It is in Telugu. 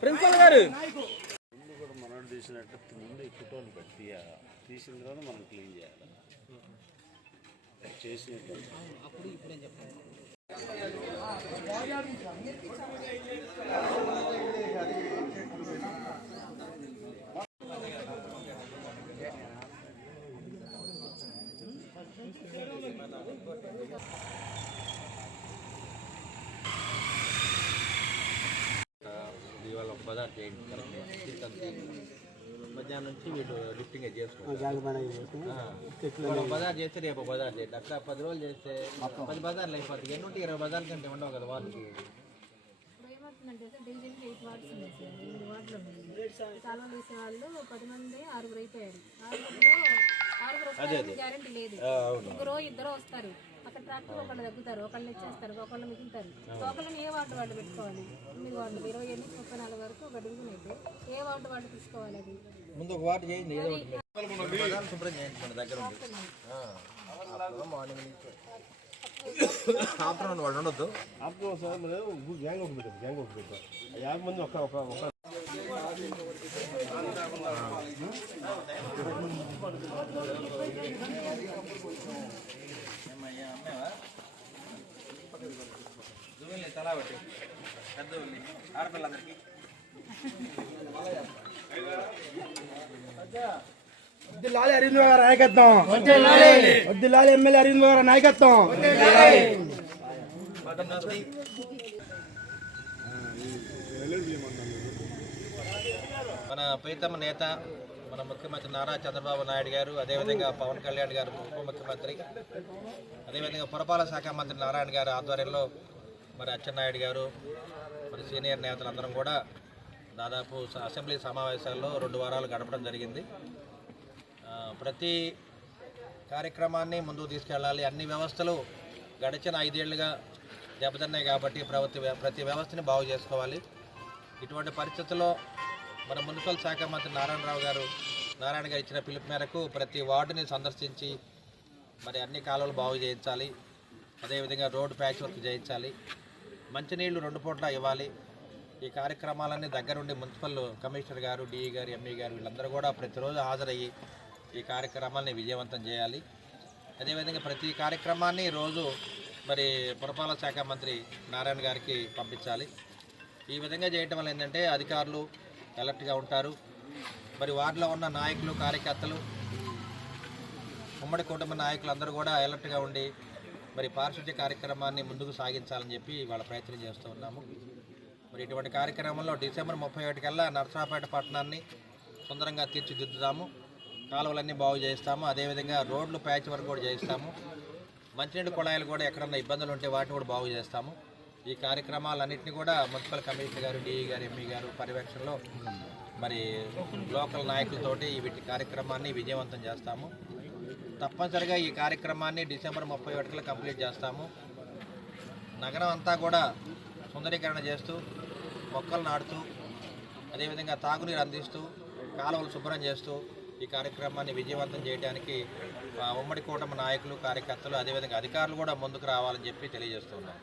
ప్రిన్సిపల్ గారు. ముందు కూడా మనోడు తీసినట్టు ముందు ఈ ఫోటోలు పెట్టి తీసిన తర్వాత మనం క్లీన్ చేయాలి. చేసినట్టు. ఇవాళ పదార్థం చేయండి కరెక్ట్ మధ్యాహ్నం నుంచి వీళ్ళు లిఫ్టింగ్ చేసుకుంటారు. పదార్థం చేస్తే రేపు పదార్థం చేయండి అట్లా పది రోజులు చేస్తే పది బజార్లు అయిపోతాయి. ఎన్ని ఉంటాయి ఇరవై బజార్ల కంటే ఉండవు కదా వాళ్ళకి. వాళ్ళు పది మంది ఆరుగురు అయిపోయారు. ఆరుగురు గ్యారంటీ లేదు. ముగ్గురు ఇద్దరు వస్తారు. అక్కడ ట్రాక్టర్ ఒకళ్ళు తగ్గుతారు ఒకళ్ళు ఇచ్చేస్తారు ఒకళ్ళు మిగులుతారు. ఒకళ్ళని ఏ వార్డు వాళ్ళు పెట్టుకోవాలి? ఎనిమిది వార్డులు ఇరవై ఎనిమిది ముప్పై నాలుగు వరకు ఒక డివిజన్ అయితే ఏ వార్డు వాళ్ళు తీసుకోవాలి అది? ముందు ఒక వాటర్ చేయండి శుభ్రం చేయండి మన దగ్గర ఉంది మార్నింగ్ నుంచి. ఆఫ్టర్నూన్ వాళ్ళు ఉండొద్దు. అప్పుడు సార్ మరి గ్యాంగ్ ఒకటి పెట్టారు గ్యాంగ్ ఒకటి పెట్టారు. యాభై మంది ఒక ఒక ఒక జూమిల్ని తలా పెట్టి పెద్ద ఉల్లి ఆడపిల్లందరికీ. వద్దులాలి అరవింద్ గారి నాయకత్వం. వద్దులాలి ఎమ్మెల్యే అరవింద్ గారి నాయకత్వం. మన ప్రీతమ నేత మన ముఖ్యమంత్రి నారా చంద్రబాబు నాయుడు గారు అదేవిధంగా పవన్ కళ్యాణ్ గారు ఉప ముఖ్యమంత్రి అదేవిధంగా పురపాలక శాఖ మంత్రి నారాయణ గారు ఆధ్వర్యంలో మరి అచ్చెన్నాయుడు గారు మరి సీనియర్ నేతలందరం కూడా దాదాపు అసెంబ్లీ సమావేశాల్లో రెండు వారాలు గడపడం జరిగింది. ప్రతి కార్యక్రమాన్ని ముందుకు తీసుకెళ్ళాలి. అన్ని వ్యవస్థలు గడిచిన ఐదేళ్ళుగా దెబ్బతిన్నాయి కాబట్టి ప్రభుత్వ వ్య- ప్రతి వ్యవస్థని బాగు చేసుకోవాలి. ఇటువంటి పరిస్థితుల్లో మన మున్సిపల్ శాఖ మంత్రి నారాయణరావు గారు నారాయణ గారు ఇచ్చిన పిలుపు మేరకు ప్రతి వార్డుని సందర్శించి మరి అన్ని కాలువలు బాగు చేయించాలి. అదేవిధంగా రోడ్డు ప్యాచ్ వర్క్ చేయించాలి. మంచినీళ్ళు రెండు పూట్ల ఇవ్వాలి. ఈ కార్యక్రమాలన్నీ దగ్గరుండి municipal commissioner garu DE garu ME garu వీళ్ళందరూ కూడా ప్రతిరోజు హాజరయ్యి ఈ కార్యక్రమాల్ని విజయవంతం చేయాలి. అదేవిధంగా ప్రతి కార్యక్రమాన్ని రోజు మరి పురపాలక శాఖ మంత్రి నారాయణ గారికి పంపించాలి. ఈ విధంగా చేయటం వల్ల ఏంటంటే అధికారులు అలర్ట్గా ఉంటారు. మరి వార్డులో ఉన్న నాయకులు కార్యకర్తలు ఉమ్మడి కుటుంబ నాయకులు అందరూ కూడా అలర్ట్గా ఉండి మరి పారిశుద్ధ్య కార్యక్రమాన్ని ముందుకు సాగించాలని చెప్పి వాళ్ళ ప్రయత్నం చేస్తూ ఉన్నాము. మరి ఇటువంటి కార్యక్రమంలో డిసెంబర్ ముప్పై ఒకటి కల్లా నరసరాపేట పట్టణాన్ని సుందరంగా తీర్చిదిద్దుతాము. కాలువలన్నీ బాగు చేస్తాము అదేవిధంగా రోడ్లు ప్యాచ్ వరకు కూడా చేయిస్తాము. మంచినీటి కుళాయిలు కూడా ఎక్కడన్నా ఇబ్బందులు ఉంటే వాటిని కూడా బాగు చేస్తాము. ఈ కార్యక్రమాలన్నింటినీ కూడా municipal commissioner garu DE garu ME garu పర్యవేక్షణలో మరి లోకల్ నాయకులతోటి వీటి కార్యక్రమాన్ని విజయవంతం చేస్తాము. తప్పనిసరిగా ఈ కార్యక్రమాన్ని డిసెంబర్ ముప్పై ఒకటిలో కంప్లీట్ చేస్తాము. నగరం అంతా కూడా సుందరీకరణ చేస్తూ మొక్కలు నాటుతూ అదేవిధంగా తాగునీరు అందిస్తూ కాలువలు శుభ్రం చేస్తూ ఈ కార్యక్రమాన్ని విజయవంతం చేయడానికి ఉమ్మడి కూటమి నాయకులు కార్యకర్తలు అదేవిధంగా అధికారులు కూడా ముందుకు రావాలని చెప్పి తెలియజేస్తున్నాం